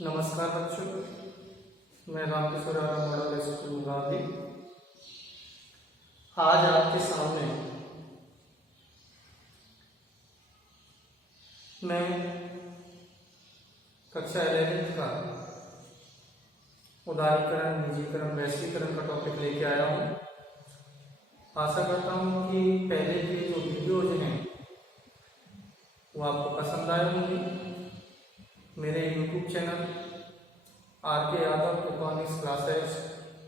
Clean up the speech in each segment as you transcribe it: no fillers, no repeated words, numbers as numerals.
नमस्कार बच्चों, मैं रामकिशोर आर्य मॉडल स्कूल मुरादी आज आपके सामने मैं कक्षा 11वीं का उदारीकरण, निजीकरण, वैश्वीकरण का टॉपिक लेके आया हूँ। आशा करता हूँ कि पहले के जो वीडियोज हैं वो आपको पसंद आए होंगे। मेरे YouTube channel R K. Yadav economics classes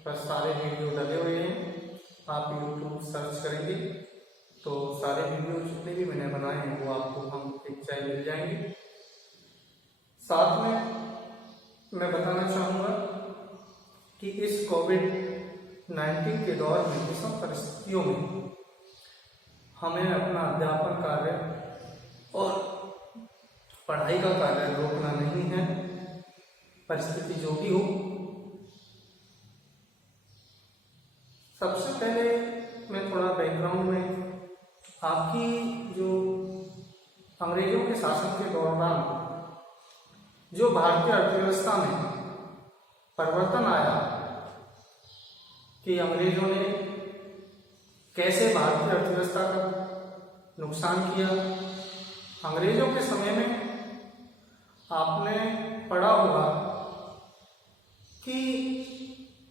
पर सारे वीडियो डले हुए हैं। आप यूट्यूब सर्च करेंगे तो सारे वीडियो जितने भी मैंने बनाए हैं वो आपको हम पिक्चर मिल जाएंगे। साथ में मैं बताना चाहूँगा कि इस कोविड-19 के दौर में, इस सब परिस्थितियों में हमें अपना अध्यापन कार्य और पढ़ाई का कार्य रोकना नहीं है। परिस्थिति जो भी हो, सबसे पहले मैं थोड़ा बैकग्राउंड में आपकी जो अंग्रेजों के शासन के दौरान जो भारतीय अर्थव्यवस्था में परिवर्तन आया कि अंग्रेजों ने कैसे भारतीय अर्थव्यवस्था का नुकसान किया। अंग्रेजों के समय में आपने पढ़ा होगा कि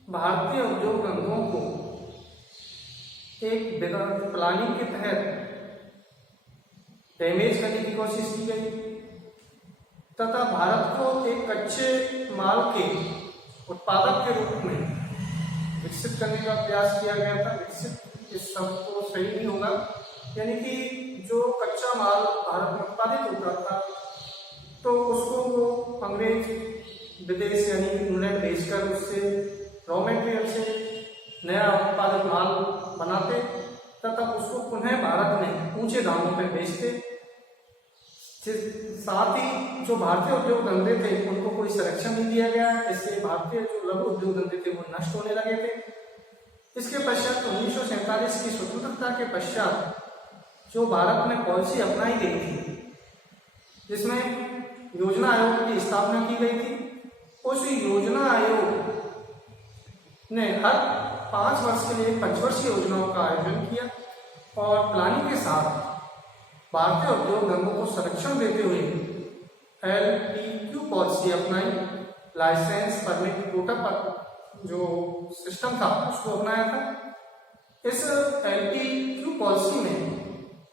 भारतीय उद्योग धंधों को एक विगत प्लानिंग के तहत डैमेज करने की कोशिश की गई तथा भारत को एक कच्चे माल के उत्पादक के रूप में विकसित करने का प्रयास किया गया था। विकसित इस शब्द को सही नहीं होगा, यानी कि जो कच्चा माल भारत में उत्पादित होता था तो उसको वो अंग्रेज विदेश यानी इंग्लैंड भेजकर उससे रॉ मटेरियल से नया उत्पादक माल बनाते तथा उसको पुनः भारत में ऊंचे दामों पर बेचते। साथ ही जो भारतीय उद्योग धंधे थे उनको कोई संरक्षण नहीं दिया गया, इससे भारतीय जो लघु उद्योग धंधे थे वो नष्ट होने लगे थे। इसके पश्चात 1947 की स्वतंत्रता के पश्चात जो भारत में पॉलिसी अपनाई गई थी जिसमें योजना आयोग की स्थापना की गई थी, उस योजना आयोग ने हर 5 वर्ष के लिए पंचवर्षीय योजनाओं का आयोजन किया और प्लानिंग के साथ भारतीय उद्योग धंधों को संरक्षण देते हुए LPQ पॉलिसी अपनाई। लाइसेंस परमिट कोटा पर जो सिस्टम था उसको अपनाया था। इस LPQ पॉलिसी में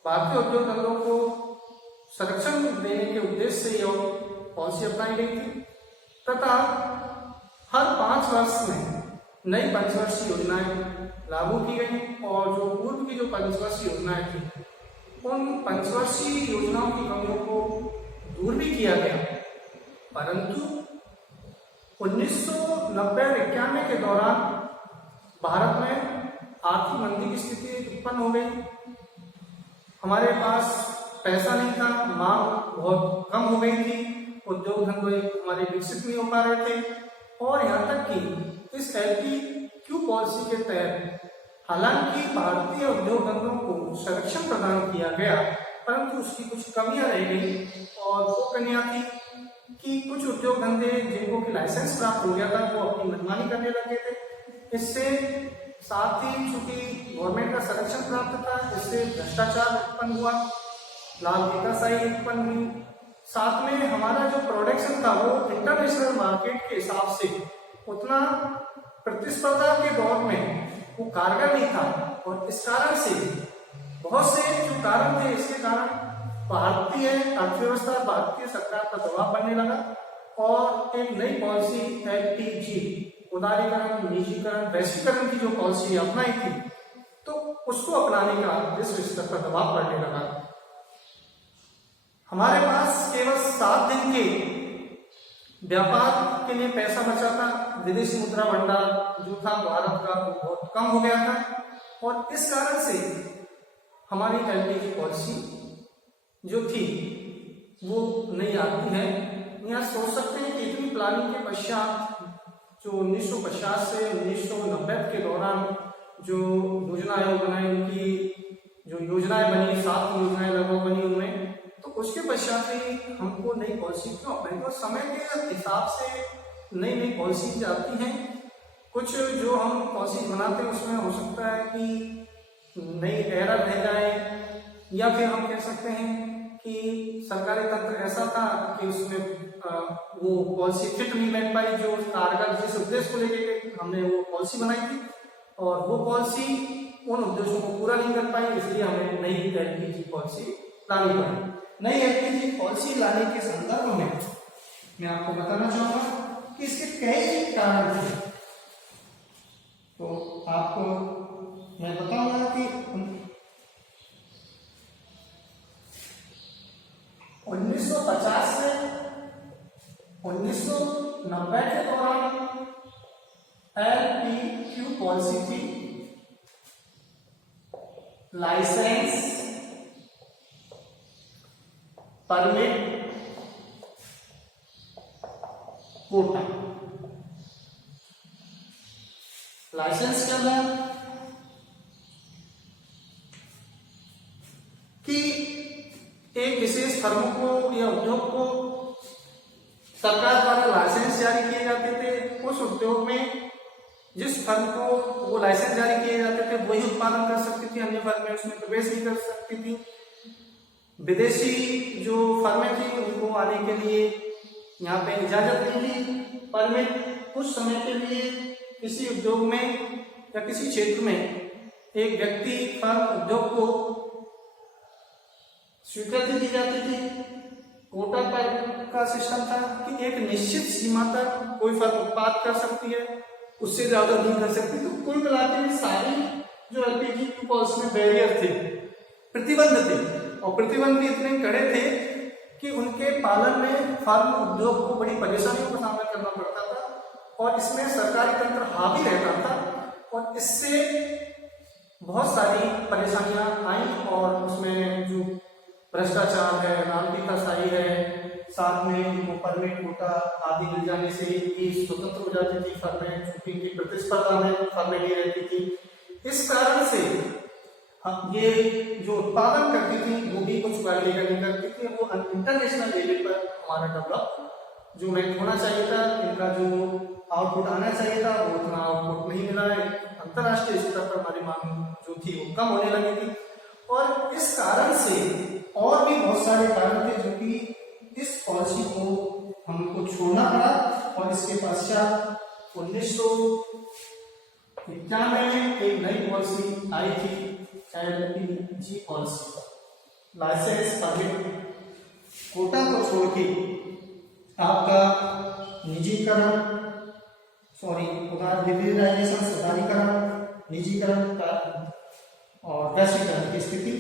भारतीय उद्योग धंधों को संरक्षण देने के उद्देश्य से यह पॉलिसी अपनाई गई थी तथा हर 5 वर्ष में नई पंचवर्षीय योजनाएं लागू की गई और जो पूर्व की जो पंचवर्षीय योजनाएं थी उन पंचवर्षीय योजनाओं की कमियों को दूर भी किया गया। परंतु 1990-91 के दौरान भारत में आर्थिक मंदी की स्थिति उत्पन्न हो गई। हमारे पास पैसा नहीं था, मांग बहुत कम हो गई थी, उद्योग धंधे हमारे विकसित नहीं हो पा रहे थे और यहाँ तक कि इस LPQ पॉलिसी के तहत हालांकि भारतीय उद्योग धंधों को संरक्षण प्रदान किया गया परंतु उसकी कुछ कमियां रह गई और वो कमियां थी कि कुछ उद्योग धंधे जिनको कि लाइसेंस प्राप्त हो गया था वो अपनी मनमानी करने लगे थे। इससे साथ ही चूंकि गवर्नमेंट का संरक्षण प्राप्त था, इससे भ्रष्टाचार उत्पन्न हुआ, लाभशाही उत्पन्न हुई। साथ में हमारा जो प्रोडक्शन था वो इंटरनेशनल मार्केट के हिसाब से उतना प्रतिस्पर्धा के दौर में वो कारगर नहीं था और इस कारण से बहुत से जो कारण थे, इसके कारण भारतीय अर्थव्यवस्था, भारतीय सरकार पर दबाव बनने लगा और एक नई पॉलिसी LPG उदारीकरण, निजीकरण, वैश्वीकरण की जो पॉलिसी अपनाई थी तो उसको अपनाने का विश्व स्तर पर दबाव पड़ने लगा। हमारे पास केवल 7 दिन के व्यापार के लिए पैसा बचा था। विदेशी मुद्रा भंडार जो था भारत का वो बहुत कम हो गया था और इस कारण से हमारी LPG पॉलिसी जो थी वो नहीं आती है। यहाँ सोच सकते हैं कि इतनी प्लानिंग के पश्चात जो 1950 से 1990 के दौरान जो योजना आयोग बनाए, उनकी जो योजनाएं बनी, 7 योजनाएं लगभग बनी उनमें, तो उसके पश्चात ही हमको नई पॉलिसी क्यों अपनाई, तो समय के हिसाब से नई नई पॉलिसी आती हैं। कुछ जो हम पॉलिसी बनाते हैं उसमें हो सकता है कि नई एरर रह जाए, या फिर हम कह सकते हैं कि सरकारी तंत्र ऐसा था कि उसमें वो पॉलिसी फिट नहीं बैठ पाई, जो कारगर जिस उद्देश्य को लेकर हमने वो पॉलिसी बनाई थी, और वो पॉलिसी उन उद्देश्यों को पूरा नहीं कर पाई, इसलिए हमें नई एलपीजी पॉलिसी लानी पड़ी। नई एलपीजी पॉलिसी लाने के संदर्भ में मैं आपको बताना चाहूंगा कि इसके कई कारण थे। तो आपको मैं बताऊंगा कि 1950 से 1990 के दौरान एलपीक्यू पॉलिसी थी, लाइसेंस, परमिट, कोटा। लाइसेंस क्या था कि एक विशेष फर्म को या उद्योग को सरकार द्वारा लाइसेंस जारी किए जाते थे। उस उद्योग में जिस फर्म को वो लाइसेंस जारी किए जाते थे वही उत्पादन कर सकती थी, अन्य फर्में उसमें प्रवेश नहीं कर सकती थी। विदेशी जो फर्में थी उनको आने के लिए यहाँ पे इजाजत नहीं थी। परमिट कुछ समय के लिए किसी उद्योग में या किसी क्षेत्र में एक व्यक्ति फर्म उद्योग को स्वीकृति दी जाती थी। कोटा पर का सिस्टम था कि एक निश्चित सीमा तक कोई फर्म उत्पाद कर सकती है, उससे ज्यादा नहीं कर सकती। तो कुल मिलाकर सारी जो एलपीजी पॉलिसी में बैरियर थे, प्रतिबंध थे, और प्रतिबंध भी इतने कड़े थे कि उनके पालन में फर्म उद्योग को बड़ी परेशानियों का सामना करना पड़ता था, और इसमें सरकारी तंत्र हावी रहता था, और इससे बहुत सारी परेशानियां आई। और उसमें जो भ्रष्टाचार है, नागरिकताशाही है, साथ में वो परमिट, कोटा आदि मिल जाने से ये स्वतंत्र हो जाती थी फर्में, चूंकि इनकी प्रतिस्पर्धा में फर्में नहीं रहती थी। इस कारण से ये जो उत्पादन करती थी वो भी कुछ वायदे नहीं करती थी, वो इंटरनेशनल लेवल पर हमारा डेवलप जो मैं होना चाहिए था, इनका जो आउटपुट आना चाहिए था वो उतना आउटपुट नहीं मिला है। अंतरराष्ट्रीय स्तर पर हमारी मांग जो थी वो कम होने लगी थी, और इस कारण से और भी बहुत सारे कारण थे जो कि इस पॉलिसी को हमको छोड़ना पड़ा। और इसके पश्चात 1991 में एक नई पॉलिसी आई थी, LPG policy, licence, permit, quota को छोड़ के आपका निजीकरण, लिबरलाइजेशन, सुधारीकरण, निजीकरण और वैश्वीकरण की स्थिति।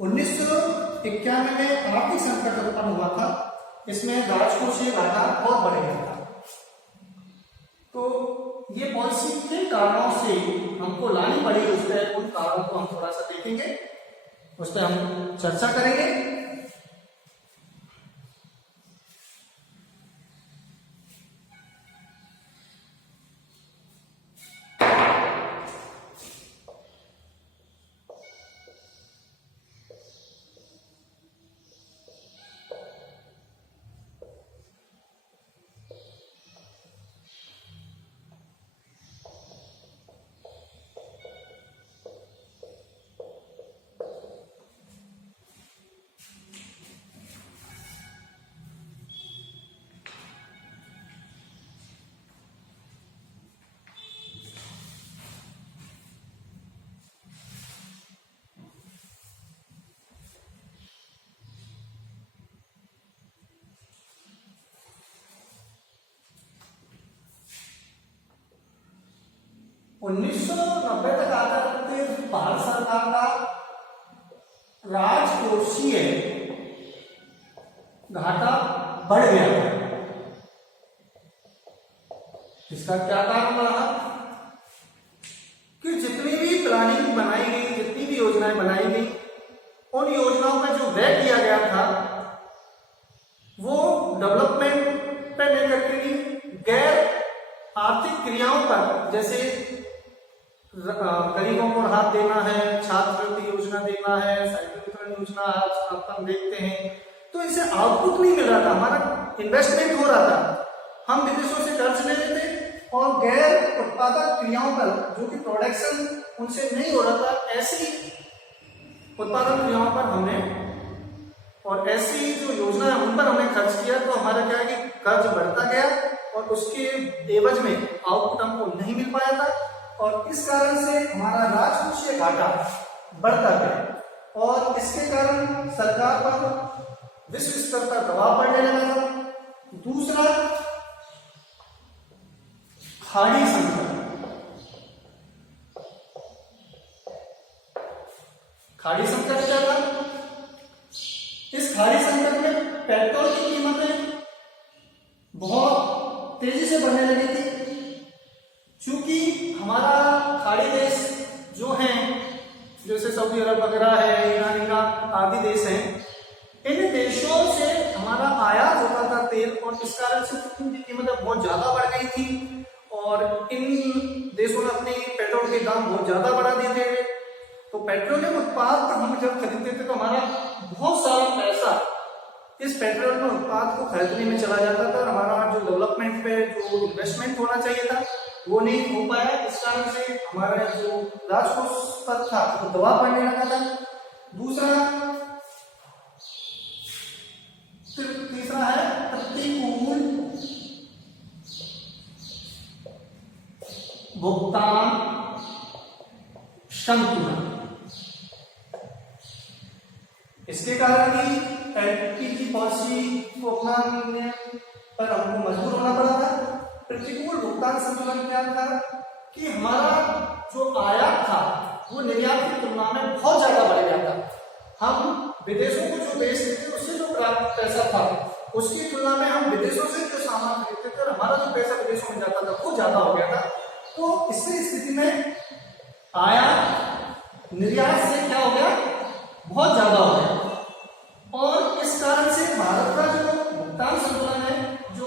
1991 में आर्थिक संकट उत्पन्न हुआ था, इसमें राजकोषीय घाटा और बढ़ गया था। तो ये पॉलिसी किन कारणों से हमको लानी पड़ी, उस पर उन कारणों को हम थोड़ा सा देखेंगे, उस पर हम चर्चा करेंगे। उन्नीस सौ 1990 तक आकर भारत सरकार का राजकोषीय घाटा बढ़ गया। इसका क्या कारण रहा कि जितनी भी प्लानिंग बनाई गई, जितनी भी योजनाएं बनाई गई, उन योजनाओं में जो व्यय किया गया था वो डेवलपमेंट पे लेकर के गैर आर्थिक क्रियाओं पर, जैसे गरीबों को राहत देना है, छात्रवृत्ति योजना देना है, साइकिल वितरण योजना आज अपन देखते हैं। तो इसे आउटपुट नहीं मिल रहा था, हमारा इन्वेस्टमेंट हो रहा था, हम विदेशों से कर्ज ले रहे थे और गैर उत्पादक क्रियाओं पर जो कि प्रोडक्शन उनसे नहीं हो रहा था, ऐसी उत्पादक क्रियाओं पर हमने और ऐसी जो योजना है उन पर हमने खर्च किया। तो हमारा क्या है कि कर्ज बढ़ता गया और उसके एवज में आउटपुट हमको नहीं मिल पाया था और इस कारण से हमारा राजकोषीय घाटा बढ़ता गया और इसके कारण सरकार पर विश्व स्तर पर दबाव पड़ने लगा था। दूसरा, खाड़ी संकट। खाड़ी संकट क्या था? इस खाड़ी संकट में पेट्रोल की कीमतें बहुत तेजी से बढ़ने लगी थी, क्योंकि हमारा खाड़ी देश जो हैं, जैसे सऊदी अरब वगैरह है, ईरान, इराक आदि देश हैं, इन देशों से हमारा आयात होता था तेल और इस कारण से उनकी कीमतें बहुत ज्यादा बढ़ गई थी और इन देशों ने अपने पेट्रोल के दाम बहुत ज्यादा बढ़ा दिए थे। तो पेट्रोलियम उत्पाद हम जब खरीदते थे तो हमारा बहुत सारा पैसा इस पेट्रोलियम उत्पाद को खरीदने में चला जाता था। हमारा जो डेवलपमेंट पे जो इन्वेस्टमेंट होना चाहिए था वो नहीं हो पाया। इस कारण से हमारा जो राजकोष पर था वो दबाव पड़ने लगा था। तीसरा है प्रतिकूल भुगतान संतुलन। इसके कारण भी एलपीजी पॉलिसी को अपनाने पर हमको मजबूर होना पड़ा था। प्रतिकूल भुगतान संतुलन क्या था कि हमारा जो आयात था वो निर्यात की तुलना में बहुत ज्यादा बढ़ गया था। हम विदेशों को जो बेचते थे उससे जो प्राप्त पैसा था उसकी तुलना में हम विदेशों से जो सामान खरीदते थे और हमारा जो पैसा विदेशों में जाता था वो ज्यादा हो गया था। तो इस स्थिति में आयात निर्यात से क्या हो गया, बहुत ज्यादा हो गया और इस कारण से भारत का जो भुगतान संतुलन है, जो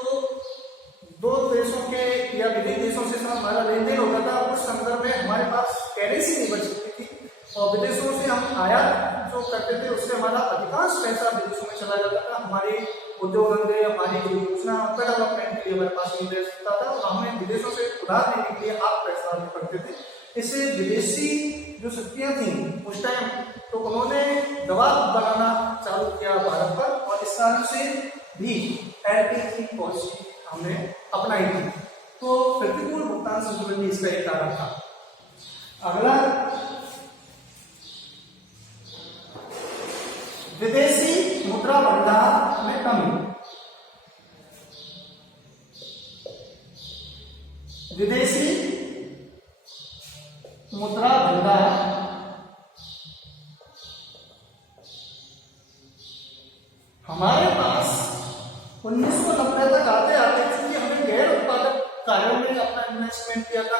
दो देशों के या विभिन्न देशों से हमारा लेन देन होता था, उस संदर्भ में हमारे पास करेंसी नहीं बच सकती थी और विदेशों से हम आयात जो करते थे उससे हमारा अधिकांश पैसा विदेशों में चला जाता था। हमारे उद्योग धंधे, हमारी जो योजना डेवलपमेंट के लिए हमारे पास नहीं रह सकता था और हमें विदेशों से उधार लेने के लिए हाथ पैसा देना पड़ते थे। इससे विदेशी जो शक्तियां थी उस टाइम तो उन्होंने दबाव बनाना चालू किया भारत पर और इस कारण से भी एलपीजी पॉलिसी हमने अपनाई थी। तो प्रतिकूल भुगतान संतुलन भी इसका एक कारण था। अगला, विदेशी मुद्रा भंडार में कमी। विदेशी मुद्रा भंडार हमारे पास 1990 तक आते आते चूंकि हमने गैर उत्पादक कार्यों में अपना इन्वेस्टमेंट किया था,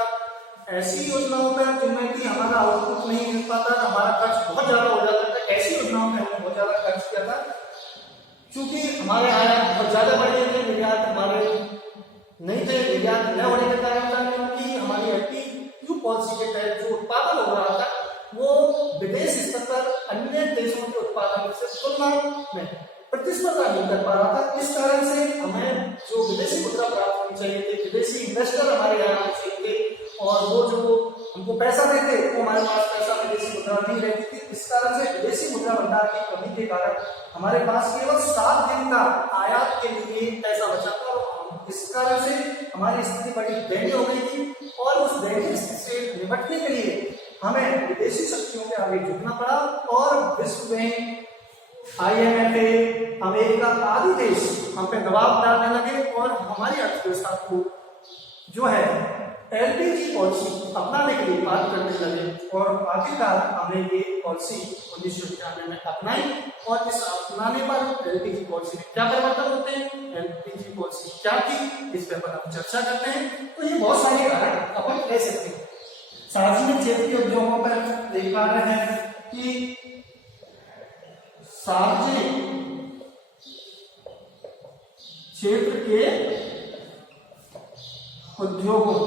ऐसी योजनाओं पर जिनमें कि हमारा आउटपुट नहीं मिल पाता, हमारा खर्च बहुत ज्यादा हो जाता था, ऐसी योजनाओं में हमने बहुत ज्यादा खर्च किया था। क्योंकि हमारे आयात बहुत ज्यादा बढ़ गए थे, निर्यात हमारे नहीं थे, निर्यात न होने के कारण था क्योंकि हमारी एलपीजी पॉलिसी के तहत जो उत्पादन हो रहा था वो विदेश स्तर पर अन्य देशों के उत्पादन से तुलना में प्रतिस्पर्धा नहीं कर पा रहा था। इस कारण से हमें जो विदेशी मुद्रा प्राप्त होनी चाहिए थी, विदेशी इन्वेस्टर हमारे यहाँ आना चाहिए थे और वो जो हमको पैसा देते वो हमारे पास पैसा विदेशी मुद्रा नहीं रहती थी। इस कारण से विदेशी मुद्रा भंडार की कमी के कारण हमारे पास केवल 7 दिन का आयात के लिए पैसा बचा था और इस कारण से हमारी स्थिति बड़ी दयनीय हो गई थी और उस दयनीय स्थिति से निपटने के लिए हमें विदेशी शक्तियों के आगे झुकना पड़ा और विश्व बैंक, IMF, अमेरिका आदि देश हम पे दबाव डालने लगे और हमारी अर्थव्यवस्था को जो है एलपीजी पॉलिसी अपनाने के लिए बात करने लगे और आखिरकार हमने ये पॉलिसी 1991 में अपनाई और इस अपनाने पर एलपीजी पॉलिसी में क्या परिवर्तन होते हैं, एलपीजी पॉलिसी क्या थी, इस पर हम चर्चा करते हैं। तो ये बहुत सारे कारण अपन ले सकते हैं। सार्वजनिक क्षेत्र के उद्योगों पर देख पा रहे हैं कि सार्वजनिक क्षेत्र के उद्योगों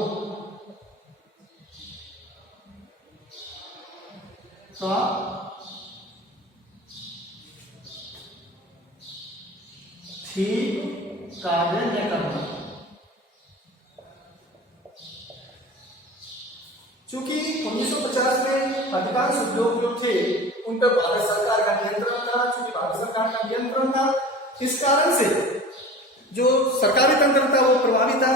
का ठीक कार्य न करना। चूंकि 1950 में अधिकांश उद्योग जो थे उन पर भारत सरकार का नियंत्रण था, चूंकि भारत सरकार का नियंत्रण था, इस कारण से जो सरकारी तंत्र था वो प्रभावित था,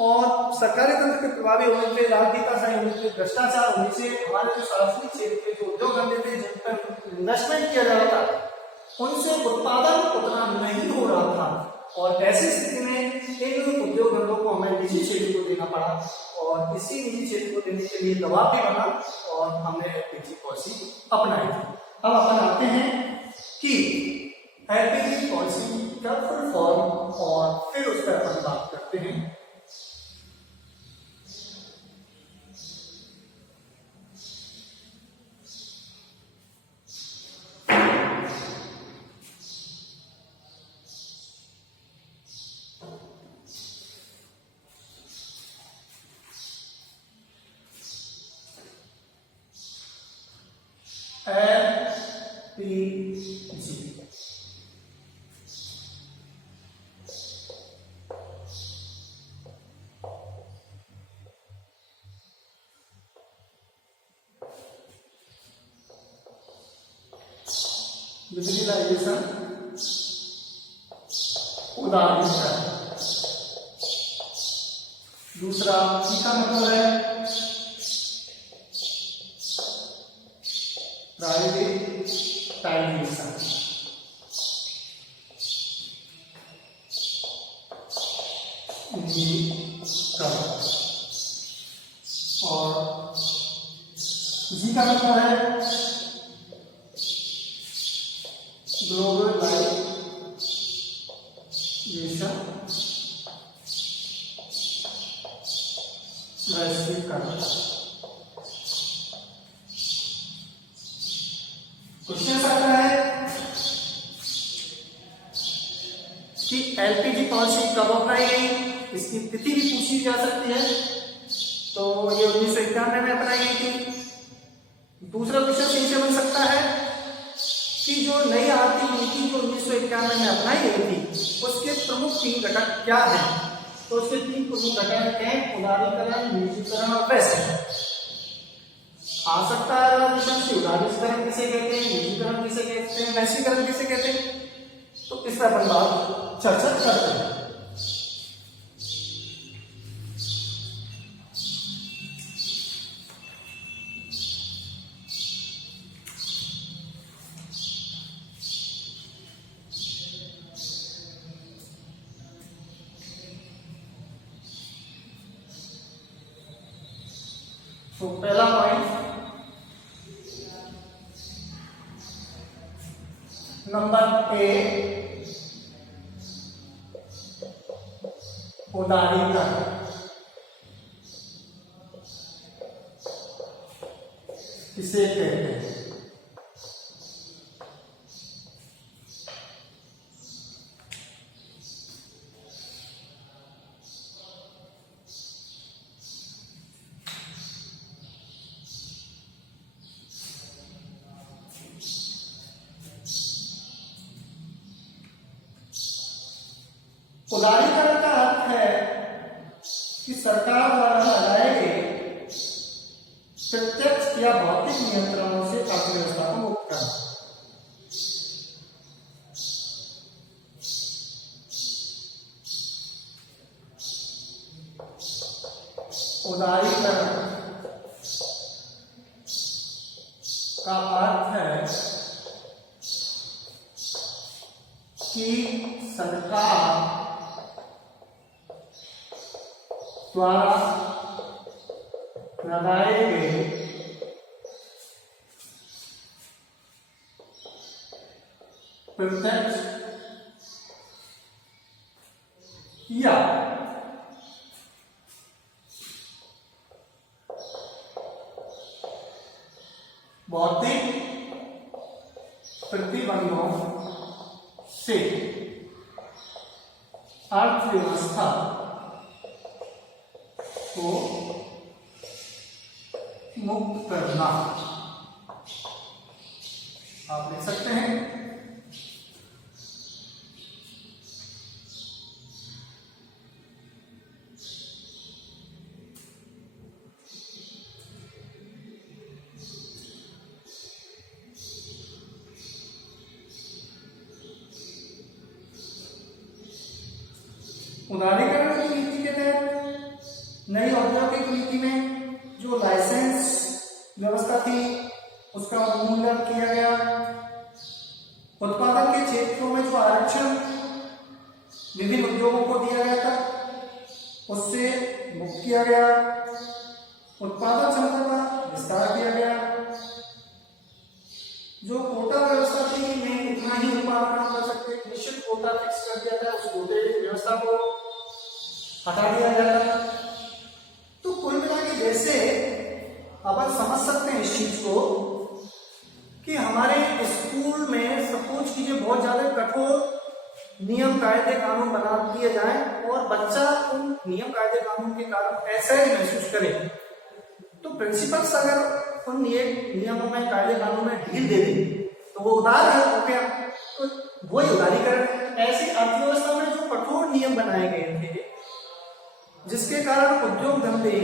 और सरकारी तंत्र के प्रभावी होने से, राजनीतिशाही होने से, भ्रष्टाचार होने से हमारे जो सार्वजनिक क्षेत्र के जो उद्योग धंधे थे जिन पर इन्वेस्टमेंट किया जा रहा था उनसे उत्पादन उतना नहीं हो रहा था, और ऐसी स्थिति में इन उद्योग धंधों को हमें निजी क्षेत्र को देना पड़ा, और इसी निजी क्षेत्र को देने के लिए दबाव भी बना और हमने एलपीजी पॉलिसी अपनाई थी। अब अपन आते हैं कि एलपीजी पॉलिसी का फुल फॉर्म और फिर उस पर अपन बात करते हैं। एलपीजी यूटिलाइजेशन उदारीकरण। दूसरा इसका मतलब है प्राइवेटाइजेशन। और जी का मतलब है ग्लोबलाइजेशन, वैश्वीकरण। क्वेश्चन आता है कि एलपीजी पॉलिसी कब अपनाई गई, इसकी तिथि भी पूछी जा सकती है। तो ये 1991 में अपनाई गई थी। दूसरा क्वेश्चन इनसे बन सकता है कि जो नई आर्थिक नीति जो 1991 में अपनाई गई थी उसके प्रमुख 3 घटक क्या हैं। तो उसके 3 प्रमुख घटक हैं उदारीकरण, निजीकरण और वैश्वीकरण। आ सकता है उदारीकरण किसे कहते हैं, निजीकरण किसे कहते हैं, वैश्वीकरण किसे कहते हैं, तो इस पर अपन बात चर्चा करते हैं। तो पहला पॉइंट नंबर ए उदारीकरण। किसे कहते हैं, उदारीकरण का अर्थ है कि सरकार द्वारा लगाए गए प्रत्यक्ष या भौतिक नियंत्रणों से अर्थव्यवस्था को मुक्त करना। उदारीकरण का अर्थ है कि सरकार द्वारा लगाए गए प्रत्यक्ष या भौतिक प्रतिबंधों से अर्थव्यवस्था को मुक्त करना। आप लिख सकते हैं। उदारीकरण की नीति के तहत नई औद्योगिक नीति में जो लाइसेंस व्यवस्था थी उसका उन्मूलन किया गया। उत्पादन के क्षेत्रों में जो आरक्षण विभिन्न उद्योगों को दिया गया था उससे मुक्त किया गया। उत्पादन क्षमता का विस्तार किया गया। जो कोटा व्यवस्था थी में इतना ही उत्पादन कर सकते, निश्चित कोटा फिक्स कर दिया था, उस कोटे की व्यवस्था को हटा दिया गया था। तो कुल मिला के जैसे अपन समझ सकते हैं इस चीज को कि हमारे स्कूल में सपोज कीजिए बहुत ज्यादा कठोर नियम कायदे कानून बना दिए जाएं और बच्चा उन नियम कायदे कानून के कारण ऐसा ही महसूस करे, तो प्रिंसिपल्स अगर उन नियमों में कायदे कानून में ढील दे दे तो वो उदार हो गया, तो वही उदारीकरण। ऐसी अर्थव्यवस्था में जो कठोर नियम बनाए गए थे जिसके कारण उद्योग धंधे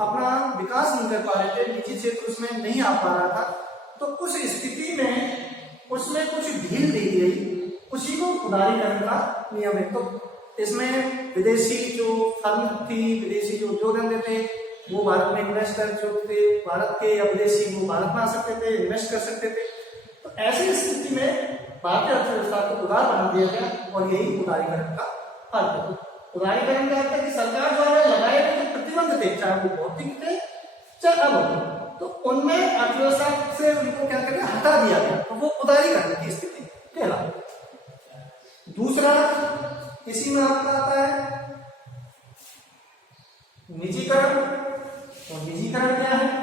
अपना विकास नहीं कर पा रहे थे, निजी क्षेत्र उसमें नहीं आ पा रहा था, तो उस स्थिति में उसमें कुछ ढील दी गई, उसी को उदारीकरण का नियम है। तो इसमें विदेशी जो फर्म थी, विदेशी जो उद्योग धंधे थे वो भारत में इन्वेस्टर जो थे भारत के या विदेशी वो भारत में आ सकते थे, इन्वेस्ट कर सकते थे। तो ऐसी स्थिति में भारतीय अर्थव्यवस्था को उदार बना दिया गया और यही उदारीकरण का अर्थ है। उदारीकरण का अर्थ है कि सरकार द्वारा लगाए गए जो प्रतिबंध थे, चाहे वो भौतिक थे चाहे अभौतिक, तो उनमें अर्थव्यवस्था से उनको क्या कहते हैं हटा दिया गया, तो वो उदारीकरण की स्थिति कहलाती है। दूसरा इसी में आपका आता है निजीकरण। और निजीकरण क्या है?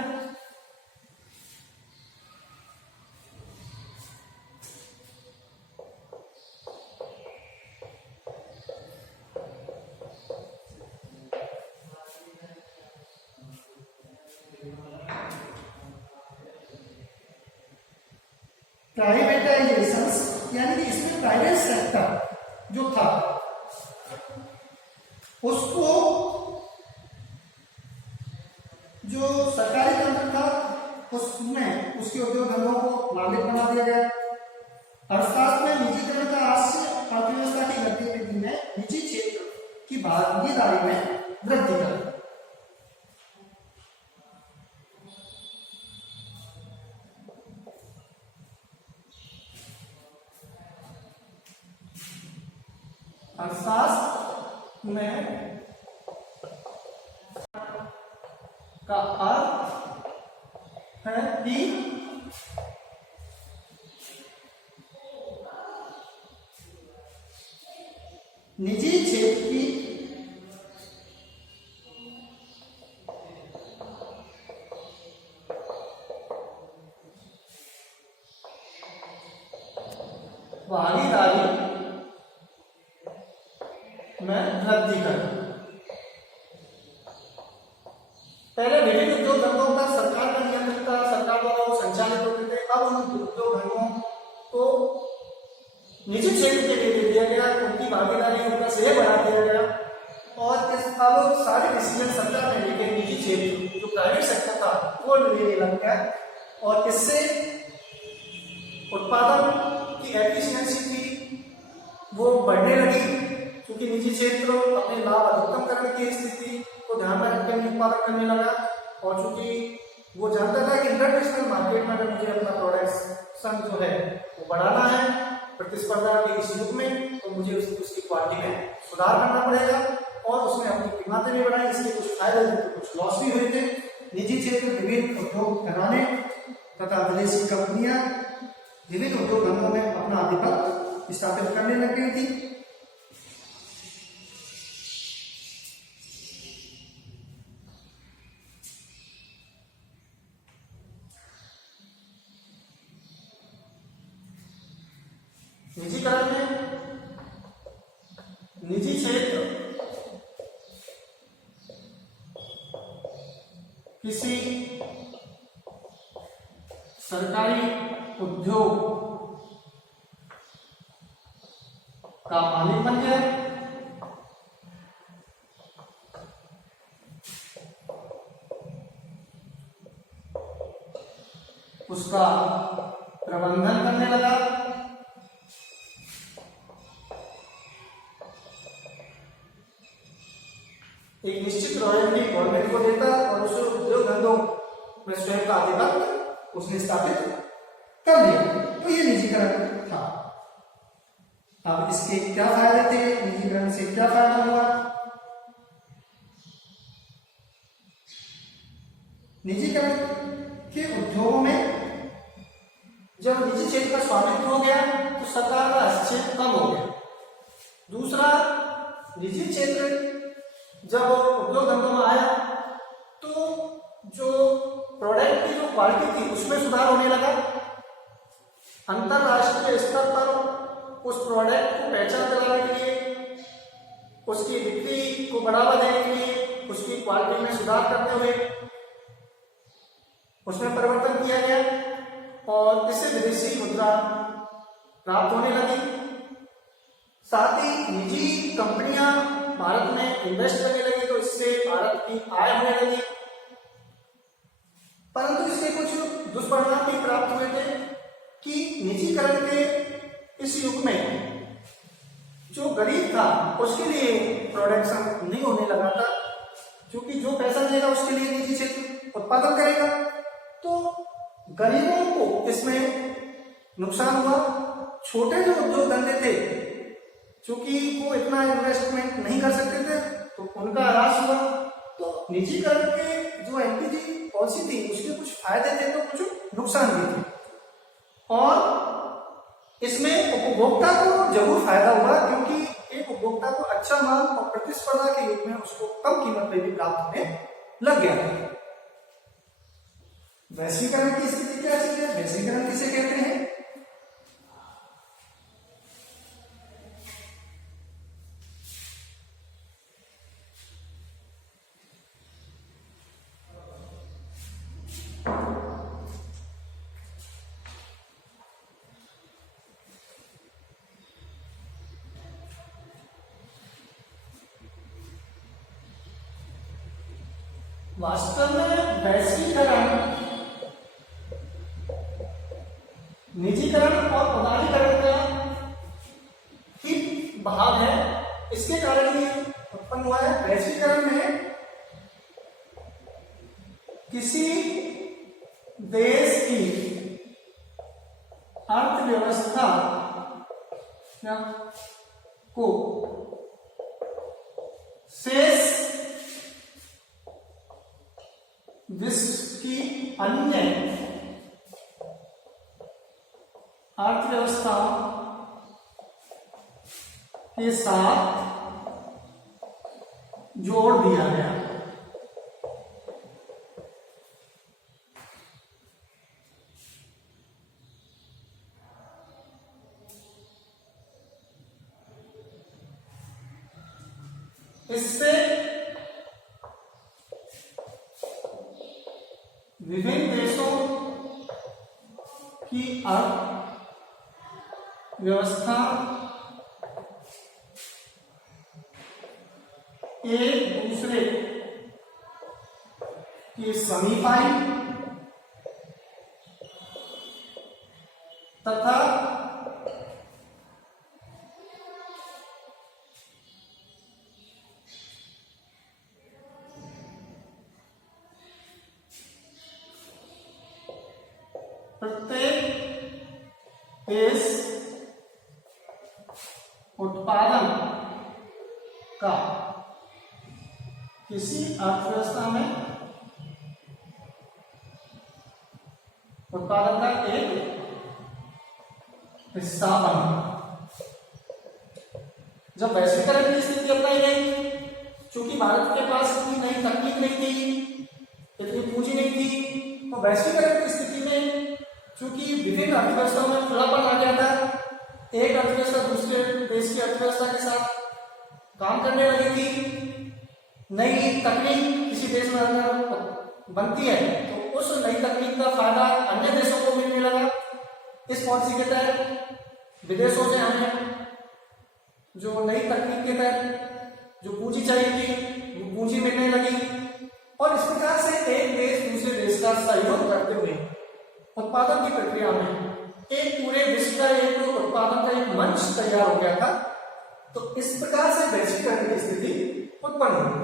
प्राइवेटाइजेशन, यानी कि इसमें प्राइवेट सेक्टर जो था उसको जो सरकारी तंत्र था उसमें उसके उद्योग धंधों को मालिक बना दिया गया। अर्थशास्त्र में निजीकरण का आशय अर्थव्यवस्था की गतिविधि में निजी क्षेत्र की भागीदारी में वृद्धि कर। अर्थशास्त्र में का अर्थ है कि निजी क्षेत्र की भागीदारी में वृद्धि कर। पहले विभिन्न उद्योग धंधों का सरकार का नियंत्रण था, सरकार द्वारा वो संचालित होते थे। अब उन उद्योग धंधों को निजी क्षेत्र के लिए दे दिया गया, उनकी भागीदारी उनका श्रेय बढ़ा दिया गया और इस अब सारे डिसीजन सरकार ने लेके निजी क्षेत्र जो प्राइवेट सेक्टर था वो लेने लग गया और इससे उत्पादन की एफिशिएंसी थी वो बढ़ने लगी, क्योंकि निजी क्षेत्र अपने लाभ अधिकतम करने की स्थिति को ध्यान में रखकर उत्पादन करने लगा। और चूंकि वो जानता था कि इंटरनेशनल मार्केट में अगर मुझे अपना प्रोडक्शन जो है वो बढ़ाना है प्रतिस्पर्धा के इस युग में, तो मुझे उसकी क्वालिटी में सुधार करना पड़ेगा और उसमें अपनी कीमतें भी बढ़ाई। इसलिए कुछ फायदे थे तो कुछ लॉस भी हुए थे। निजी क्षेत्र विभिन्न उद्योग घराने तथा विदेशी कंपनियां विभिन्न उद्योग धंधों में अपना आधिपत्य स्थापित करने लग गई थी। निजीकरण में निजी क्षेत्र किसी सरकारी उद्योग का मालिक बन गया। उसका प्रबंधन करने लगा। एक निश्चित रॉयल्टी गवर्नमेंट को देता और उस उद्योग धंधों में स्वयं का आधिपत्य उसने स्थापित कर लिया। तो ये निजीकरण था। अब इसके क्या फायदे थे, निजीकरण से क्या फायदा हुआ? निजीकरण के उद्योगों में जब निजी क्षेत्र का स्वामित्व हो गया तो सरकार का हस्तक्षेप कम हो गया। दूसरा, निजी क्षेत्र जब उद्योग धंधों में आया तो जो प्रोडक्ट की जो क्वालिटी थी उसमें सुधार होने लगा। अंतरराष्ट्रीय स्तर पर उस प्रोडक्ट को पहचान दिलाने के लिए, उसकी बिक्री को बढ़ावा देने के लिए, उसकी क्वालिटी में सुधार करते हुए उसमें परिवर्तन किया गया और इससे विदेशी मुद्रा प्राप्त होने लगी। साथ ही निजी कंपनियां भारत में इन्वेस्ट करने लगी तो इससे भारत की आय होने लगी। परंतु इसके कुछ दुष्परिणाम भी प्राप्त हुए थे कि निजीकरण के इस युग में जो गरीब था उसके लिए प्रोडक्शन नहीं होने लगा था, क्योंकि जो पैसा देगा उसके लिए निजी क्षेत्र उत्पादन करेगा। तो गरीबों को इसमें नुकसान हुआ। छोटे जो उद्योग धंधे थे, चूंकि वो इतना इन्वेस्टमेंट नहीं कर सकते थे, तो उनका ह्रास हुआ। तो निजीकरण के जो एलपीजी पॉलिसी थी उसके कुछ फायदे थे तो कुछ नुकसान भी थे। और इसमें उपभोक्ता को जरूर फायदा हुआ, क्योंकि एक उपभोक्ता को अच्छा माल और प्रतिस्पर्धा के युग में उसको कम कीमत पे भी प्राप्त होने लग गया। वैश्वीकरण की स्थिति क्या चीज है? वैश्वीकरण किसे कहते हैं? वास्तव में वैश्वीकरण निजीकरण और उदारीकरण का ही भाग है। इसके कारण ये उत्पन्न हुआ है। वैश्वीकरण में किसी देश की अर्थव्यवस्था को शेष विश्व की अन्य अर्थव्यवस्थाओं के साथ जोड़ दिया गया। इससे विभिन्न देशों की अर्थव्यवस्था एक दूसरे के समीप आई तथा प्रत्येक देश उत्पादन का किसी अर्थव्यवस्था में उत्पादन का एक हिस्सा बना। जब वैश्वीकरण की स्थिति अपनाई गई, चूंकि भारत के पास इतनी नई तकनीक नहीं थी, इतनी पूंजी नहीं थी, तो वैश्वीकरण की स्थिति में चूंकि विभिन्न अर्थव्यवस्थाओं में खुलापन आ गया था, एक अर्थव्यवस्था दूसरे देश की अर्थव्यवस्था के साथ काम करने लगी थी। नई तकनीक किसी देश में अगर बनती है तो उस नई तकनीक का फायदा अन्य देशों को मिलने लगा। इस पॉलिसी के तहत विदेशों से हमें जो नई तकनीक के तहत जो पूंजी चाहिए थी वो पूंजी मिलने लगी, और इस प्रकार से एक देश दूसरे देश का सहयोग करते हुए उत्पादन की प्रक्रिया में एक पूरे विश्व का एक उत्पादन का एक मंच तैयार हो गया था। तो इस प्रकार से वैश्वीकरण की स्थिति उत्पन्न हुई।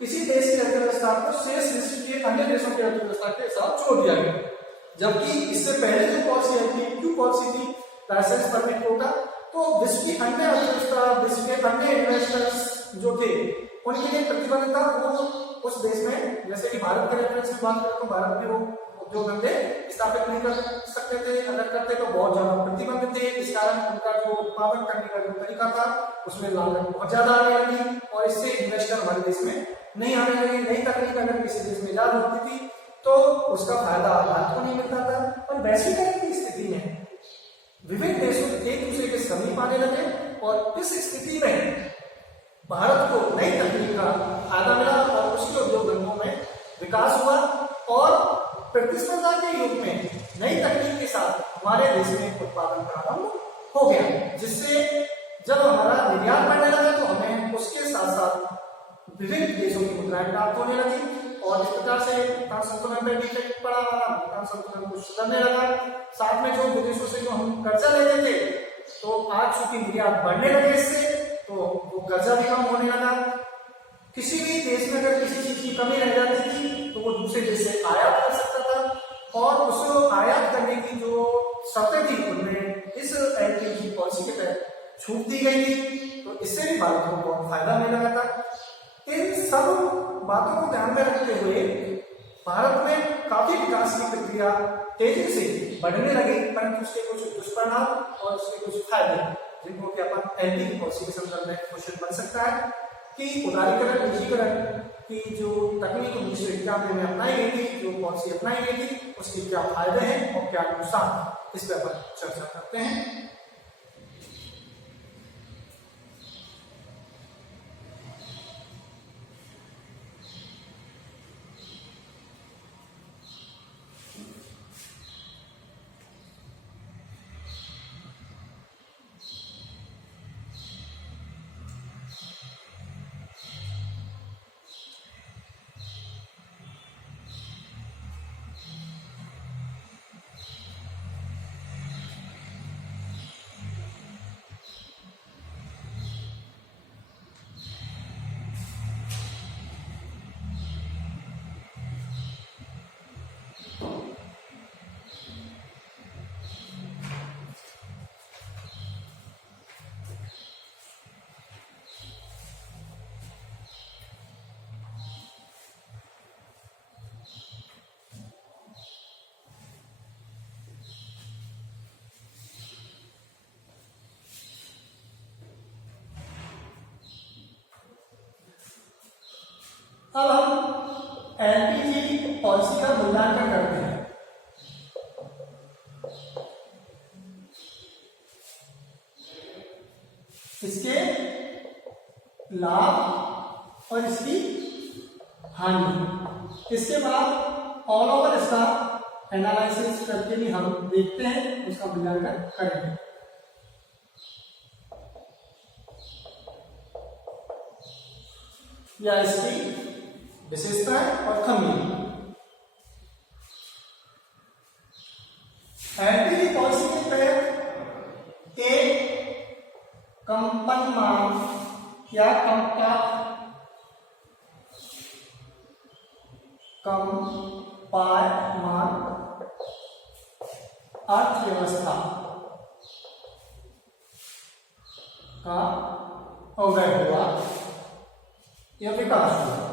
किसी देश की अर्थव्यवस्था को शेष विश्व के अन्य देशों की अर्थव्यवस्था के साथ जोड़ दिया गया, जबकि इससे पहले जो पॉलिसी आई थी, क्यू पॉलिसी थी, लाइसेंस परमिट कोटा, तो विश्व की अन्य अर्थव्यवस्था, विश्व के अन्य इन्वेस्टर्स जो थे उनके लिए प्रतिबंध था। वो उस देश में, जैसे कि भारत के रेफरेंस की बात करें तो भारत में वो उद्योग धंधे स्थापित नहीं कर सकते थे, अगर करते तो बहुत ज्यादा प्रतिबंध थे। इस कारण उनका जो उत्पादन करने का जो तरीका था उसमें लागत बहुत ज्यादा आने लगी, और इससे इन्वेस्टर हमारे देश में नहीं आने लगे। नई तकनीक अगर किसी देश में ईजाद होती थी तो उसका फायदा भारत को नहीं मिलता था। और वैश्वीकरण की स्थिति में विभिन्न देशों एक दूसरे के समीप आने लगे, और इस स्थिति में भारत को नई तकनीक का फायदा मिला और उसके उद्योग धंधों में विकास हुआ, और प्रतिस्पर्धा के युग में नई तकनीक के साथ हमारे देश में उत्पादन प्रारंभ हो गया, जिससे जब हमारा निर्यात बढ़ने लगा तो हमें उसके साथ साथ विभिन्न देशों की मुद्राएं प्राप्त होने लगी, और इस प्रकार से भुगतान संतुलन में भी इफेक्ट पड़ा, हमारा भुगतान संतुलन को सुधरने लगा। साथ में जो विदेशों से जो हम कर्जा लेते थे, तो आज चूंकि निर्यात बढ़ने लगे इससे, तो वो कर्जा भी कम होने लगा। किसी भी देश में अगर किसी चीज की कमी रह जाती थी तो वो दूसरे देश से आयात कर सकता था, और उस आयात करने की जो शर्तें थी उनमें इस एलपीजी पॉलिसी के तहत छूट दी गई थी, तो इससे भी भारत को बहुत फायदा मिल रहा था। इन सब बातों को ध्यान में रखते हुए भारत में काफी विकास की प्रक्रिया तेजी से बढ़ने लगी, परंतु उसके कुछ दुष्परिणाम और उसके कुछ फायदे, जिनको कि अपन एलपीजी पॉलिसी के संदर्भ में क्वेश्चन बन सकता है कि उदारीकरण, निजीकरण की जो तकनीक 1991 में अपनाई गई थी, जो पॉलिसी अपनाई गई थी, उसके क्या फायदे हैं और क्या नुकसान, इस पर अपन चर्चा करते हैं। अब हम एलपीजी पॉलिसी का मूल्यांकन करते हैं। इसके लाभ और इसकी हानि, इसके बाद ऑल ओवर इसका एनालिसिस करके भी हम देखते हैं, उसका मूल्यांकन करेंगे। या इसकी विशेषताएं और कमी। एलपीजी पॉलिसी के तहत एक कंपनमान या कंपायमान अर्थव्यवस्था का उदय हुआ या विकास हुआ।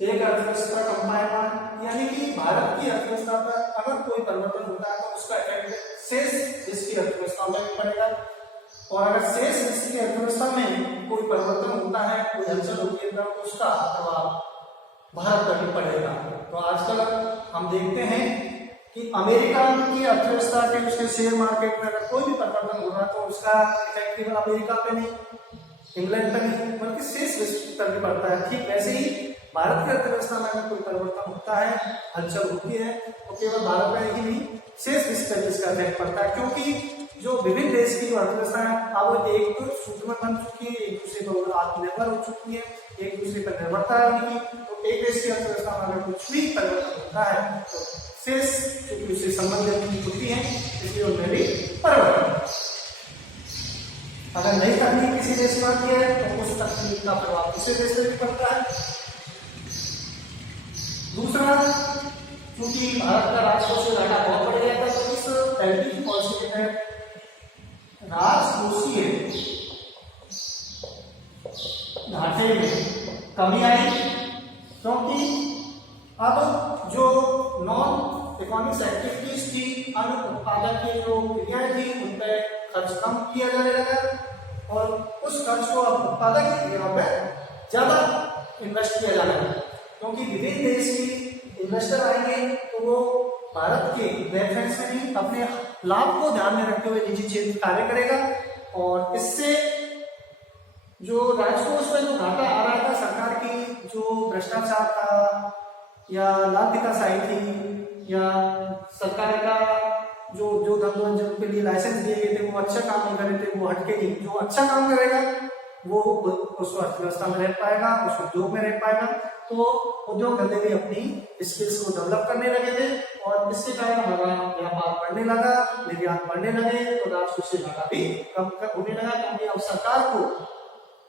एक अर्थव्यवस्था कंपायमान यानी कि भारत की अर्थव्यवस्था पर अगर कोई परिवर्तन होता है तो उसका इफेक्ट शेष देश की अर्थव्यवस्था में भी पड़ेगा, और अगर शेष देश की अर्थव्यवस्था में कोई परिवर्तन होता है, कोई हलचल होती है, तो उसका प्रभाव भारत पर भी पड़ेगा। तो आजकल हम देखते हैं कि अमेरिका की अर्थव्यवस्था के उसके शेयर मार्केट में अगर कोई भी परिवर्तन हो रहा है तो उसका इफेक्ट केवल अमेरिका पे नहीं, इंग्लैंड पे नहीं, बल्कि शेष विश्व पर भी पड़ता है। ठीक वैसे ही भारत की अर्थव्यवस्था में अगर कोई परिवर्तन होता है, हलचल होती है, तो केवल भारत में ही नहीं शेष विश्व पर इसका इफेक्ट पड़ता है, क्योंकि जो विभिन्न देश की जो अर्थव्यवस्था है अब एक सूत्र में बन चुकी है, एक दूसरे पर आत्मनिर्भर हो चुकी है, एक दूसरे पर निर्भरता है उनकी। तो एक देश की अर्थव्यवस्था में अगर कुछ भी परिवर्तन होता है तो शेष चूंकि उससे संबंधित होती है, इसलिए उनमें भी परिवर्तन। अगर नई तकनीक किसी देश में आती है तो उस तकनीक का प्रभाव दूसरे देश में भी पड़ता है। दूसरा, क्योंकि भारत का राजकोषीय घाटा बहुत बढ़ गया था, तो इस एलपीजी पॉलिसी के तहत राजकोषीय घाटे में कमी आई, क्योंकि अब जो नॉन इकोनॉमिक एक्टिविटीज थी, अन्य उत्पादक की जो क्रियाएं थी, उन पर खर्च कम किया जाने लगा और उस खर्च को अब उत्पादक की क्रियाओं पर ज्यादा इन्वेस्ट किया जाने लगा, क्योंकि विभिन्न देश की इन्वेस्टर आएंगे तो वो भारत के रेफरेंस में नहीं अपने लाभ को ध्यान में रखते हुए निजी क्षेत्र कार्य करेगा, और इससे जो राजकोष में जो घाटा आ रहा था, सरकार की जो भ्रष्टाचार था या लाभिकाशाही थी या सरकार का जो धंधों जिनके लिए लाइसेंस दिए गए थे वो अच्छा काम नहीं कर रहे थे, वो हटके नहीं, जो अच्छा काम करेगा वो उस अर्थव्यवस्था में रह पाएगा, उस उद्योग में रह पाएगा। तो उद्योग धंधे भी अपनी स्किल्स को डेवलप करने लगे थे और इसके कारण हमारा व्यापार बढ़ने लगा, निर्यात बढ़ने लगे, तो राजकोषीय घाटा भी कम होने लगा, क्योंकि अब सरकार को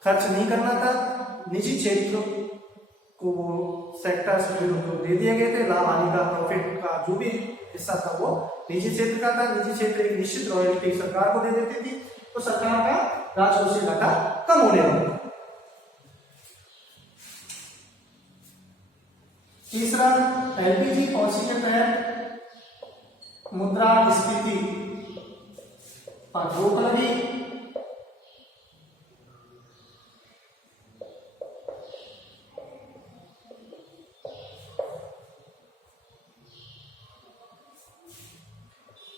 खर्च नहीं करना था, निजी क्षेत्र को वो सेक्टर्स दे दिए गए थे, लाभ हानि का, प्रॉफिट का जो भी हिस्सा था वो निजी क्षेत्र का था। निजी क्षेत्र एक निश्चित रॉयल्टी सरकार को दे देती थी, तो सरकार का राजकोषीय घाटा कम होने लगा। तीसरा, एलपीजी पॉलिसी के तहत मुद्रास्फीति पर रोक लगी।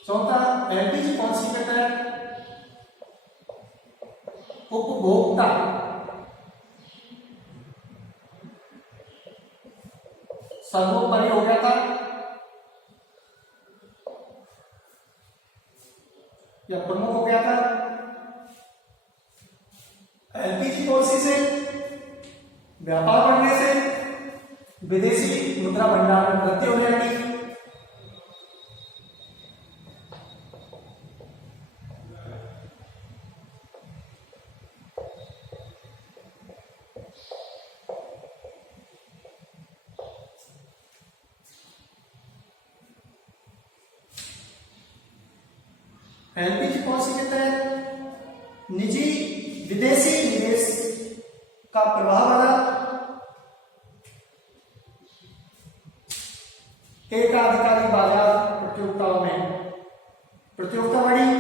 चौथा, एलपीजी पॉलिसी के तहत उपभोक्ता सर्वोपरि हो गया था या प्रमुख हो गया था। एलपीजी पॉलिसी से व्यापार बढ़ने से विदेशी मुद्रा भंडार में वृद्धि होने लगी। एलपीजी पॉलिसी के तहत निजी विदेशी निवेश का प्रभाव बढ़ा, एकाधिकारी बाजार प्रतियोगिताओं में प्रतियोगिता बढ़ी।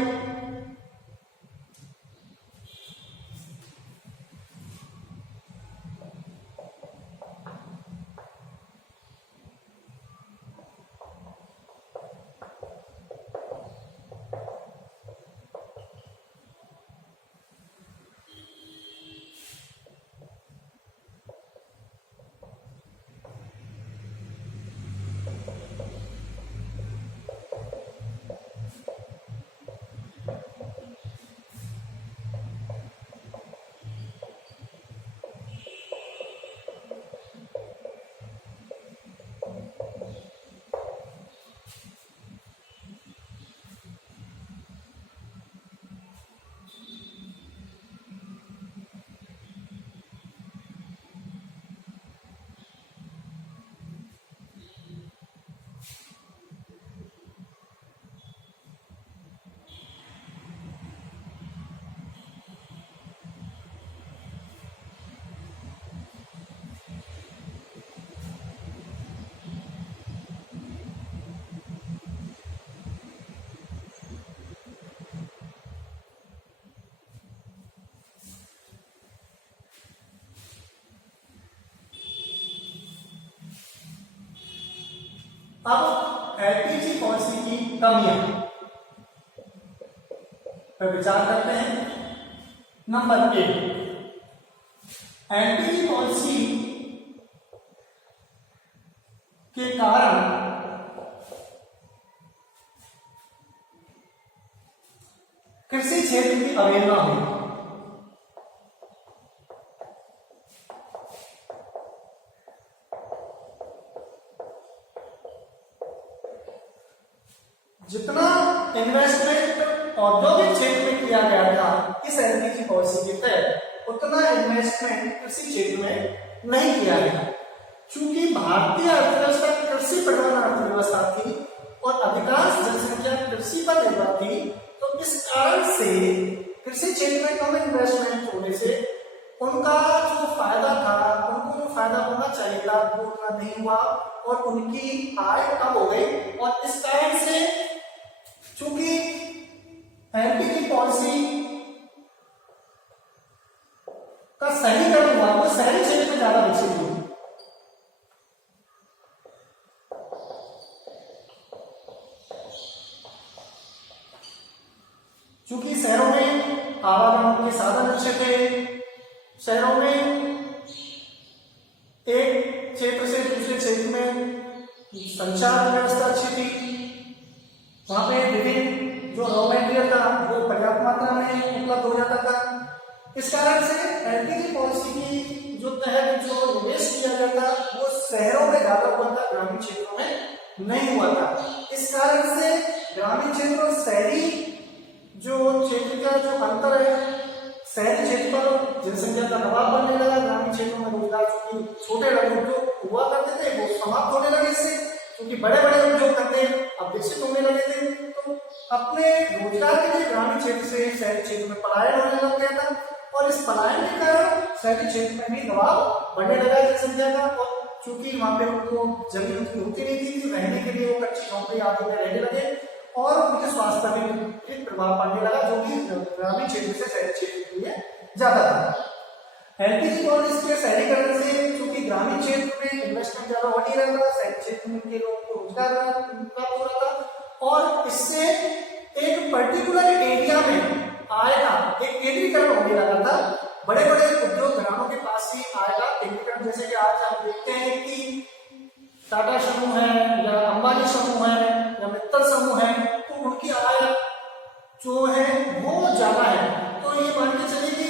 अब एलपीजी पॉलिसी की कमियां पर विचार करते हैं। नंबर 1, एलपीजी पॉलिसी के कारण कृषि क्षेत्र की अवहेलना हुई। जितना इन्वेस्टमेंट औद्योगिक क्षेत्र में किया गया था इस एलपीजी पॉलिसी के तहत, उतना इन्वेस्टमेंट कृषि क्षेत्र में नहीं किया गया। चूंकि भारतीय अर्थव्यवस्था कृषि प्रधान अर्थव्यवस्था थी और अधिकांश जनसंख्या कृषि पर निर्भर थी, तो इस कारण से कृषि क्षेत्र में कम इन्वेस्टमेंट होने से उनका जो फायदा था, उनको जो फायदा होना चाहिए था वो उतना नहीं हुआ और उनकी आय कम हो गई। और इस कारण से चूंकि एलपीजी पॉलिसी का शहरीकरण हुआ, वो शहरी क्षेत्र में ज्यादा विकसित हुई। चूंकि शहरों में आवागमन के साधन अच्छे थे, शहरों में एक क्षेत्र से दूसरे क्षेत्र में संचार व्यवस्था अच्छी थी, वहां पे विभिन्न जो रॉ मटेरियल था वो पर्याप्त मात्रा में उपलब्ध हो जाता था। इस कारण से एलपीजी पॉलिसी की जो तहत जो निवेश किया गया था वो शहरों में ज्यादा हुआ था, ग्रामीण क्षेत्रों में नहीं हुआ था। इस कारण से ग्रामीण क्षेत्र और शहरी जो क्षेत्र का जो अंतर है, शहरी क्षेत्र पर जनसंख्या का दबाव बढ़ने लगा, ग्रामीण क्षेत्रों में रोजगार चूंकि छोटे उद्योग हुआ करते थे वो समाप्त होने लगे, इससे क्योंकि बड़े बड़े उद्योग करते अब विकसित होने लगे थे, तो अपने रोजगार के लिए ग्रामीण क्षेत्र से शहरी क्षेत्र में पलायन होने लग गया था। और इस पलायन के कारण शहरी क्षेत्र में भी दबाव बढ़ने लगा जनसंख्या का। और चूंकि वहां पे उनको जमीन उनकी होती नहीं थी, रहने के लिए वो कच्ची झोंपड़ी आदि में रहने लगे और उनके स्वास्थ्य पर भी प्रभाव पड़ने लगा, जो कि ग्रामीण क्षेत्र से शहरी क्षेत्र के लिए ज्यादा था। एलपीजी पॉलिसी के शहरीकरण से चूंकि ग्रामीण क्षेत्र में इन्वेस्टमेंट ज्यादा हो नहीं रहा था, शहरी क्षेत्र में के लोगों को रोजगार प्राप्त हो रहा था और इससे एक पर्टिकुलर एरिया में आएगा एक केंद्रीकरण होने लगा था। बड़े बड़े उद्योग घरानों के पास ही आएगा केंद्रीकरण। जैसे कि आज हम देखते हैं कि टाटा समूह है या अंबानी समूह है या मित्तल समूह है, तो उनकी आय जो है वो ज्यादा है। तो ये मान के चलिए कि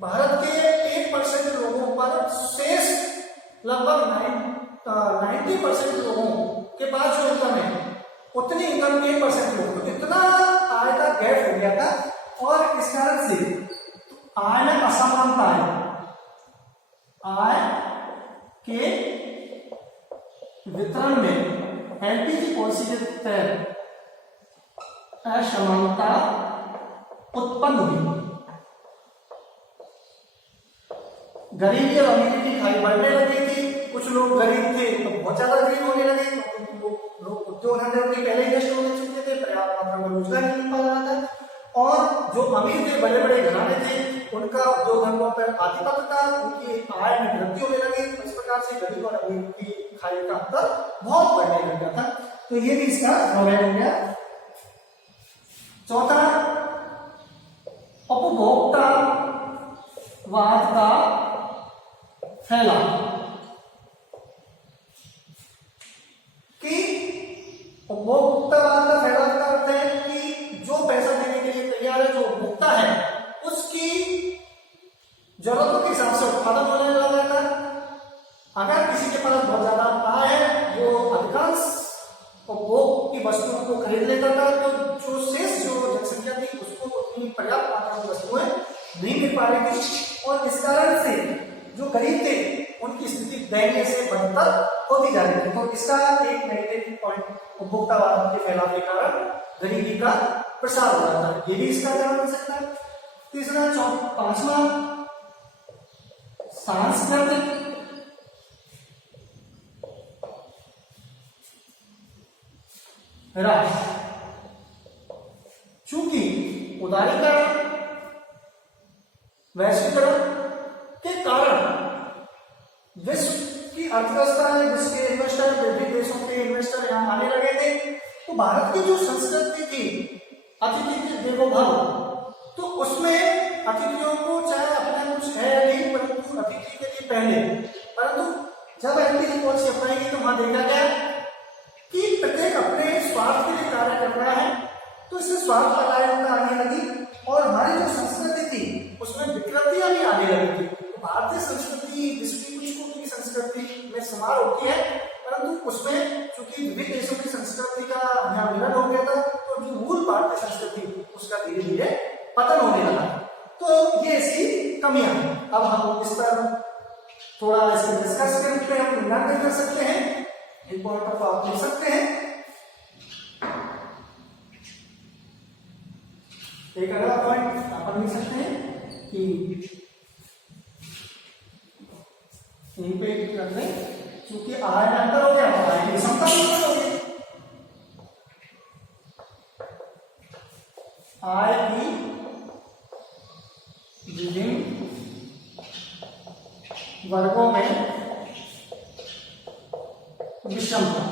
भारत के 1% लोगों पर शेष लगभग 90% लोगों के पास जो इनकम है उतनी इनकम 1% लोगों को, इतना आय का गैप हो गया था। और इस कारण से आय में असमानता है, आय के वितरण में एलपीजी पॉलिसी के तहत असमानता उत्पन्न हुई। गरीबी और अमीरी की खाई बढ़ने लगी थी। कुछ लोग गरीब थे तो बहुत ज्यादा गरीब होने लगे, क्योंकि वो लोग उद्योग धंधे उनके पहले ही नष्ट होने चुके थे, पर्याप्त मात्रा में रोजगार नहीं मिल पा रहा था। और जो अमीर थे, बड़े बड़े घराने थे, उनका उद्योग धंधों पर आधिपत्य था, उनकी आय में वृद्धि होने लगी। इस प्रकार से गरीब और अमीर की खाई का अंतर बहुत बढ़ने लग गया था। तो ये भी इसका ड्रॉबैक हो गया। चौथा, उपभोक्तावाद का फैला कि उपभोक्तावाद का फैला का अर्थ है कि जो पैसा देने के लिए तैयार है, जो उपभोक्ता है, उसकी जरूरतों के हिसाब से उत्पादन होने लगा था। अगर किसी के पास बहुत ज्यादा आय है, वो अधिकांश उपभोग की वस्तुओं को खरीद लेता था, तो जो शेष जो जनसंख्या थी उसको उतनी पर्याप्त मात्रा में वस्तुएं नहीं मिल पा रही थी। और इस कारण से जो गरीब थे उनकी स्थिति दयनीय से बदतर होती जा रही थी। तो इसका एक नेगेटिव पॉइंट उपभोक्तावाद के फैलाव के कारण गरीबी का प्रसार हो रहा था, ये भी इसका कारण हो सकता है। तीसरा, पांचवा, सांस्कृतिक राष्ट्र। चूंकि उदारीकरण, वैश्वीकरण के कारण विश्व की अर्थव्यवस्था है, विश्व के इन्वेस्टर, विभिन्न देशों के इन्वेस्टर यहाँ आने लगे थे। तो भारत की जो संस्कृति थी अतिथि देवो भव, तो उसमें अतिथियों को चाहे अपना कुछ है नहीं, परंतु अतिथि के लिए पहले, परंतु जब एलपीजी पॉलिसी अपनाएगी तो वहां देखा गया कि प्रत्येक अपने स्वार्थ के लिए कार्य कर रहा है, तो इससे स्वार्थ का कार्य आगे लगी और हमारी जो संस्कृति थी उसमें विकृतियां भी आने लगी थी। तो भारतीय संस्कृति विश्व की संस्कृति में समार होती है, परंतु उसमें चूंकि विभिन्न देशों की संस्कृति का यहाँ मिलन हो गया था, तो जो मूल भारतीय संस्कृति उसका धीरे धीरे पतन होने लगा। तो ये इसकी कमियां। अब हम इस पर थोड़ा इसको डिस्कस करके हम मूल्यांकन कर सकते हैं, इन पॉइंट को आप लिख सकते हैं। एक अगला पॉइंट अपन लिख सकते हैं कि यहीं पे कर लें, क्योंकि आय में अंतर हो गया तो आय की क्षमता भी अंतर हो गई। आय की विभिन्न वर्गों में विषमता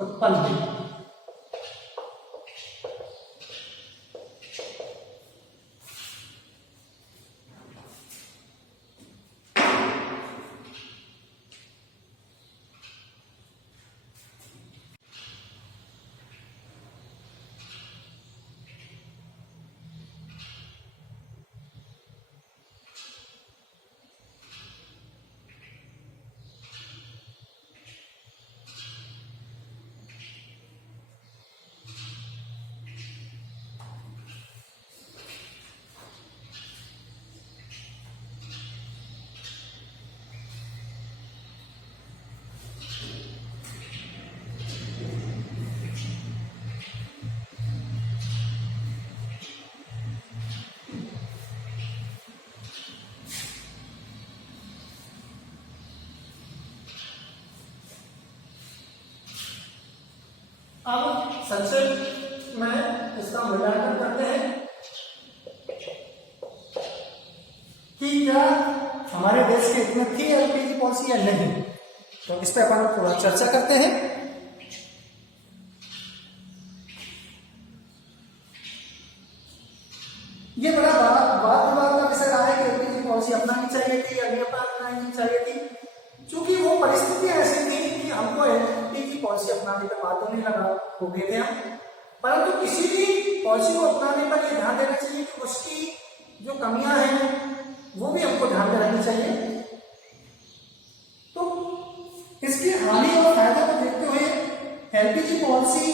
उत्पन्न हुई। अब संक्षेप में इसका मूल्यांकन करते हैं कि क्या हमारे देश के हित में थी एलपीजी पॉलिसी या नहीं। तो इस पर अपन थोड़ा चर्चा करते हैं। ये बड़ा वाद विवाद का विषय रहा है कि एलपीजी पॉलिसी अपनानी चाहिए थी या नहीं अपनानी चाहिए थी, क्योंकि वो परिस्थितियां ऐसी थी कि हमको एलपीजी पॉलिसी अपनाने का बात नहीं लगा हो गए थे हम। परंतु किसी भी पॉलिसी को अपनाने पर यह ध्यान देना चाहिए कि उसकी जो कमियां हैं वो भी हमको ध्यान में रखनी चाहिए। तो इसकी हानि और फायदा को देखते हुए एलपीजी पॉलिसी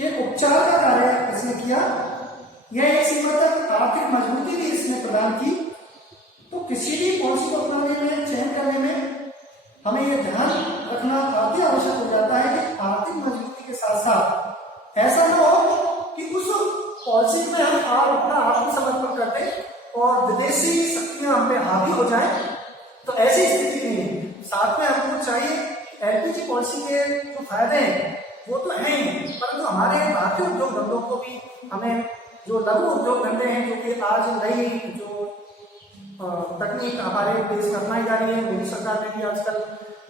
एक उपचार का कार्य इसने किया। यह एक सीमा तक आर्थिक मजबूती भी इसने प्रदान की। तो किसी भी पॉलिसी को अपनाने में, चयन करने में हमें यह ध्यान रखना अति आवश्यक हो जाता है कि आर्थिक मजबूती के साथ साथ ऐसा न हो कि उस पॉलिसी में हम अपना आत्मसमर्पण कर दें और विदेशी शक्तियां हम पे हावी हो जाएं। तो ऐसी स्थिति नहीं है। साथ में हमको चाहिए एलपीजी पॉलिसी के जो फायदे हैं वो तो है ही, परंतु हमारे भारतीय उद्योग धंधों को भी हमें, जो लघु उद्योग धंधे हैं जो कि आज नई जो तकनीक हमारे देश में अपनाई जा रही है, मोदी सरकार ने भी आजकल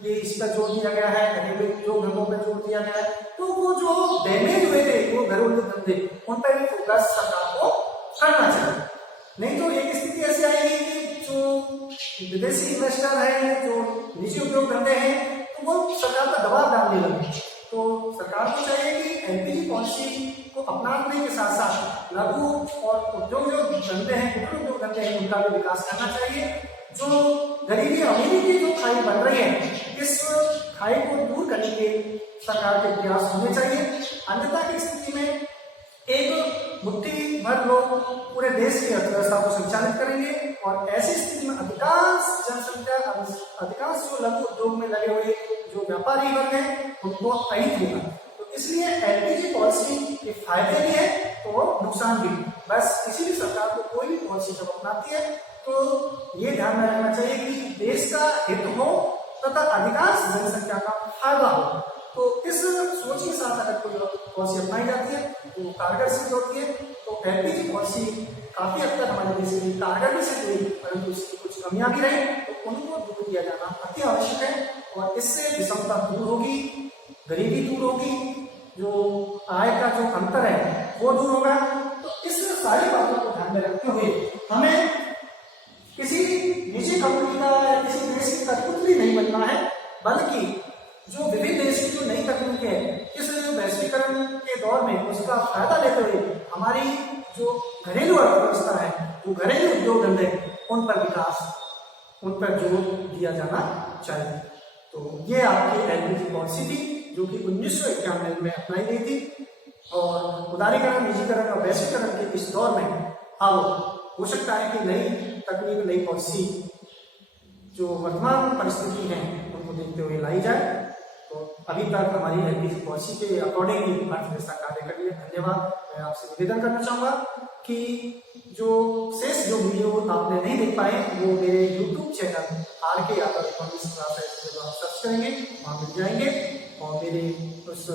ये इस पर जोर दिया गया है, घरेलू उद्योग धंधों पर जोर दिया गया है। तो वो जो डैमेज हुए थे वो घरेलू धंधे, उन पर भी फोकस सरकार को करना चाहिए। नहीं तो एक स्थिति ऐसी आएगी कि जो विदेशी इन्वेस्टर है, जो निजी उद्योग धंधे हैं, तो वो सरकार का दबाव डालने लगे। तो सरकार को चाहिए कि एलपीजी पॉलिसी को अपनाने के साथ साथ लघु और उद्योग जो धंधे हैं, कुटीर उद्योग धंधे हैं, उनका भी विकास करना चाहिए। जो गरीबी अमीरी की जो खाई बन रही है, इस खाई को दूर करने के सरकार के प्रयास होने चाहिए। अन्यथा की स्थिति में एक मुट्ठी भर लोग पूरे देश की अर्थव्यवस्था को संचालित करेंगे और ऐसी स्थिति में अधिकांश जनसंख्या, अधिकांश जो लघु उद्योग में लगे हुए जो व्यापारी वर्ग हैं उनको अहित होगा। तो इसलिए एलपीजी पॉलिसी के फायदे भी है तो नुकसान भी। बस किसी भी सरकार को कोई भी पॉलिसी जब अपनाती है तो ये ध्यान में रखना चाहिए कि देश का हित हो तथा अधिकांश जनसंख्या का फायदा हो। तो इस सोच के साथ अगर कोई पॉलिसी अपनाई जाती है तो कारगर सिद्ध होती है। तो एलपीजी पॉलिसी काफी हद तक हमारे देश के लिए कारगर भी सिद्ध हुई, परंतु इसकी कुछ कमियां भी रही, तो उनको दूर किया जाना अति आवश्यक है। और इससे विषमता दूर होगी, गरीबी दूर होगी, जो आय का जो अंतर है वो दूर होगा। तो इस सारी बातों को ध्यान में रखते हुए हमें किसी निजी कंपनी का या किसी देश की कठपुतली नहीं बनना है। बल्कि जो विभिन्न देश की जो नई तकनीक है, इस वैश्वीकरण के दौर में उसका फायदा लेते हुए हमारी जो घरेलू अर्थव्यवस्था है, जो घरेलू उद्योग धंधे, उन पर विकास, उन पर जोर दिया जाना चाहिए। तो ये आपकी एलपीजी पॉलिसी थी जो कि 1991 में अपनाई गई थी। और उदारीकरण, निजीकरण और वैश्वीकरण के इस दौर में अब हो सकता है कि नई तकनीक, नई पॉलिसी जो वर्तमान परिस्थिति है उनको देखते हुए लाई जाए। तो अभी तक हमारी एलपीजी पॉलिसी के अकॉर्डिंग ही अर्थव्यवस्था कार्य कर रही है। धन्यवाद। मैं आपसे निवेदन करना चाहूंगा कि जो शेष जो वीडियो आपने नहीं देख पाए वो मेरे YouTube channel R K. Yadav economics classes आप सर्च करेंगे, वहाँ मिल जाएंगे। और मेरे उस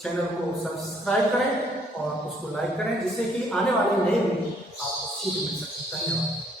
चैनल को सब्सक्राइब करें और उसको लाइक करें, जिससे कि आने वाले नए वीडियो आपको सीख मिल सके। धन्यवाद।